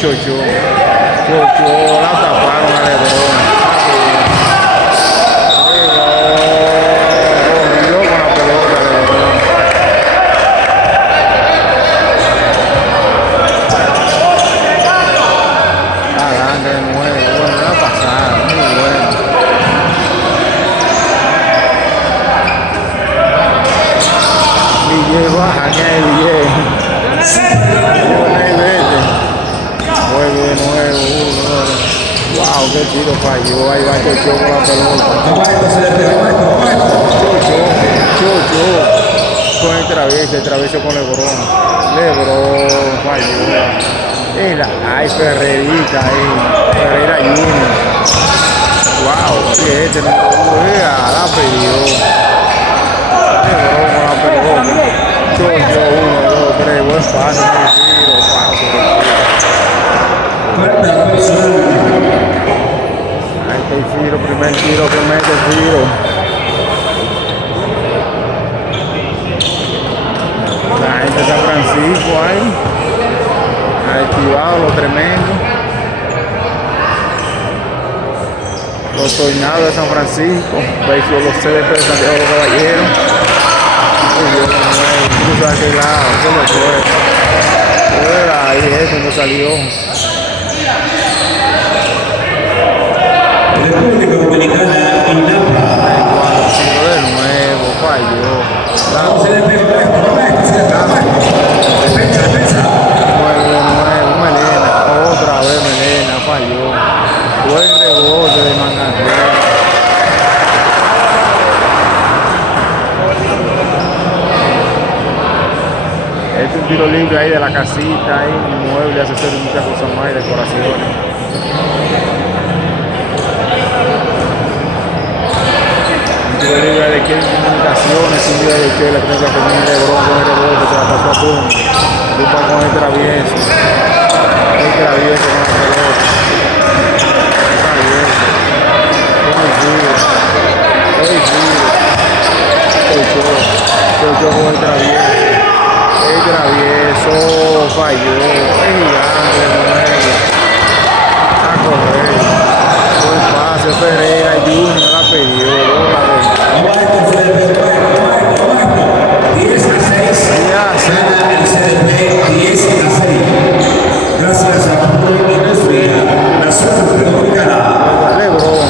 Chocho, la taparon a Lebron. Corrió con la pelota Lebron. Adelante de nuevo, bueno, la pasada, muy bueno. Villé baja, que hay Villé. De nuevo, wow, qué tiro falló, ahí va Chocho con la pelota. Chocho, con el travieso con Lebron falló. Ay, Ferrerita ahí, Ferreira Junior. Wow, si este no la perdió. Lebron con la pelota. Chocho, 1, 2, 3, buen pase, tiro, ahí está el Firo, primer tiro que mete el Firo. La gente de San Francisco ahí, activado lo tremendo. Los Tornados de San Francisco, béisbol los CDP de Santiago de Caballero. Cruza de aquel lado, se lo fue. Ahí es cuando salió. República Dominicana, INAPA. De nuevo, falló. Mueve de nuevo, Melena. Otra vez Melena, falló. Buen rebote de Manganero. Este es un tiro libre ahí de la casita, ahí, mueble, accesorios y muchas cosas más, y decoraciones. Tiro libre de Kevin Comunicaciones, un día de que la creencia que viene de Lebron con el rebote, se la pasó a Pum. Lupa con el travieso con la pelota. Chocho con el travieso. El travieso falló, es gigante de nuevo. A correr. Buen pase, Ferreira Junior la pidió. 10-6. Gracias a la industria nacional dominicana. Lebron.